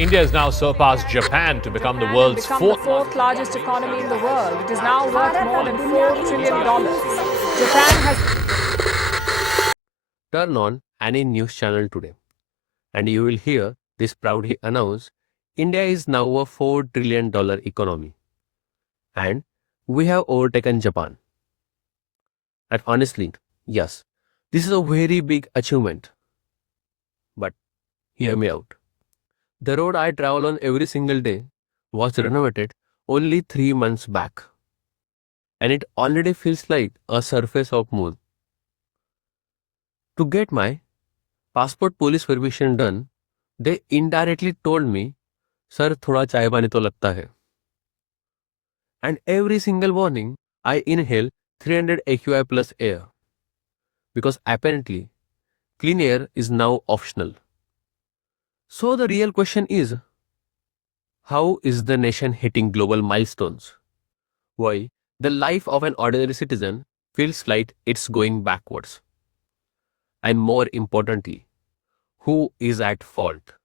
India has now surpassed Japan to become the world's fourth largest economy in the world. It is now worth more than $4 trillion. Japan has Turn on any news channel today, and you will hear this proudly announce India is now a $4 trillion economy, and we have overtaken Japan. And honestly, yes, this is a very big achievement. But hear me out. The road I travel on every single day was renovated only 3 months back, and it already feels like a surface of moon. To get my passport police verification done, they indirectly told me, "Sir, thoda chai pani to lagta hai." And every single morning, I inhale 300 AQI plus air because apparently clean air is now optional. So the real question is, how is the nation hitting global milestones? Why the life of an ordinary citizen feels like it's going backwards? And more importantly, who is at fault?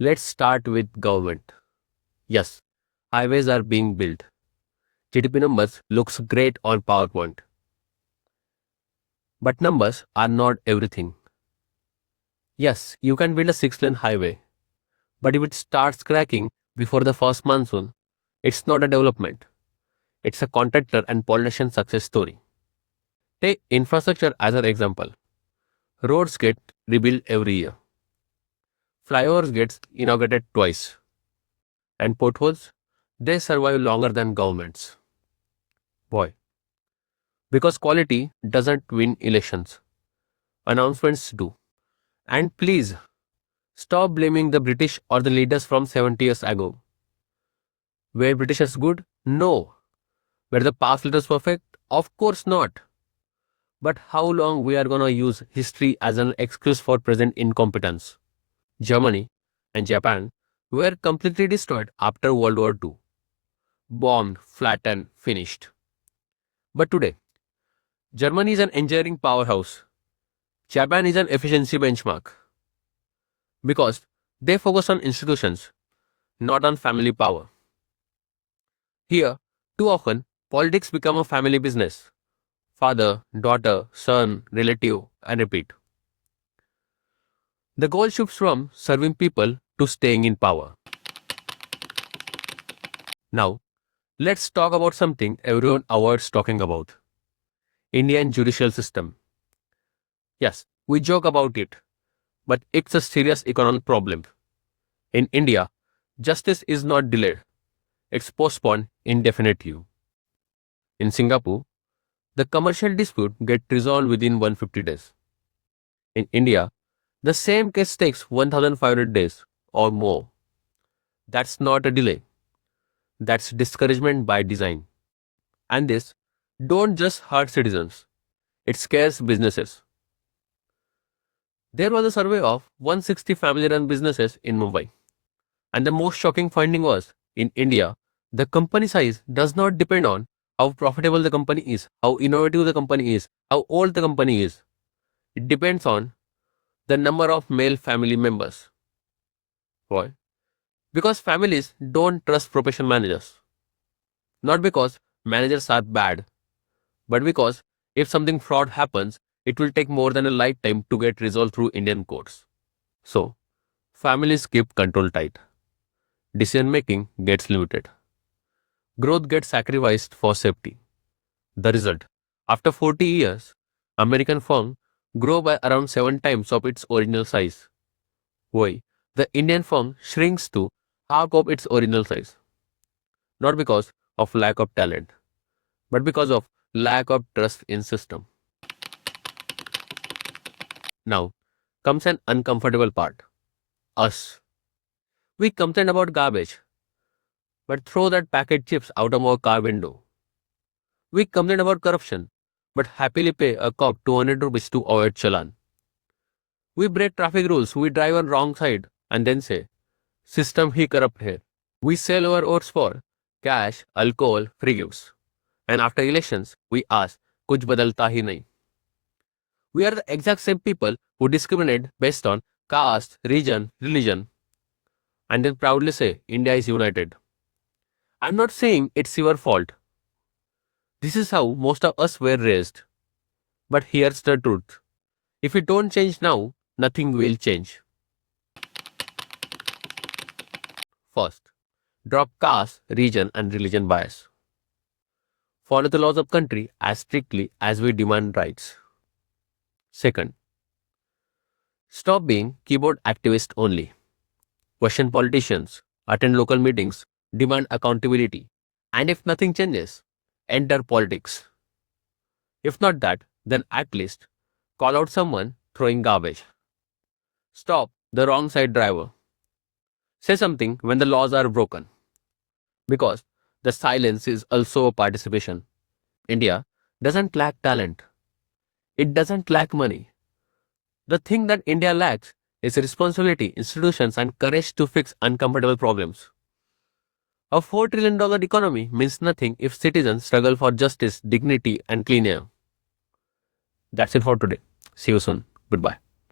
Let's start with government. Yes, highways are being built. GDP numbers looks great on PowerPoint. But numbers are not everything. Yes, you can build a 6-lane highway, but if it starts cracking before the first monsoon, it's not a development. It's a contractor and politician success story. Take infrastructure as an example. Roads get rebuilt every year. Flyovers gets inaugurated twice. And potholes, they survive longer than governments. Why? Because quality doesn't win elections. Announcements do. And please, stop blaming the British or the leaders from 70 years ago. Were Britishers good? No. Were the past leaders perfect? Of course not. But how long we are gonna use history as an excuse for present incompetence? Germany and Japan were completely destroyed after World War II. Bombed, flattened, finished. But today, Germany is an engineering powerhouse. Japan is an efficiency benchmark. Because they focus on institutions, not on family power. Here, too often, politics become a family business. Father, daughter, son, relative, and repeat. The goal shifts from serving people to staying in power. Now, let's talk about something everyone avoids talking about. Indian judicial system. Yes, we joke about it, but it's a serious economic problem. In India, justice is not delayed, it's postponed indefinitely. In Singapore, the commercial dispute gets resolved within 150 days. In India, the same case takes 1500 days or more. That's not a delay. That's discouragement by design. And this don't just hurt citizens, it scares businesses. There was a survey of 160 family-run businesses in Mumbai. And the most shocking finding was, in India, the company size does not depend on how profitable the company is, how innovative the company is, how old the company is. It depends on the number of male family members. Why? Because families don't trust professional managers. Not because managers are bad, but because if something fraud happens, it will take more than a lifetime to get resolved through Indian courts. So, families keep control tight. Decision making gets limited. Growth gets sacrificed for safety. The result, after 40 years, American firm grow by around 7 times of its original size. Why? The Indian firm shrinks to half of its original size. Not because of lack of talent, but because of lack of trust in system. Now comes an uncomfortable part. Us. We complain about garbage, but throw that packet chips out of our car window. We complain about corruption, but happily pay a cop 200 rupees to avoid challan. We break traffic rules, we drive on wrong side, and then say, system he corrupt here. We sell our votes for cash, alcohol, free gifts. And after elections, we ask, kuch badalta hi nahi. We are the exact same people who discriminate based on caste, region, religion, and then proudly say India is united. I'm not saying it's your fault. This is how most of us were raised. But here's the truth. If we don't change now, nothing will change. First, drop caste, region, and religion bias. Follow the laws of country as strictly as we demand rights. Second, stop being keyboard activist only. Question politicians, attend local meetings, demand accountability, and if nothing changes, enter politics. If not that, then at least call out someone throwing garbage. Stop the wrong side driver. Say something when the laws are broken. Because the silence is also a participation. India doesn't lack talent. It doesn't lack money. The thing that India lacks is responsibility, institutions, and courage to fix uncomfortable problems. A $4 trillion economy means nothing if citizens struggle for justice, dignity, and clean air. That's it for today. See you soon. Goodbye.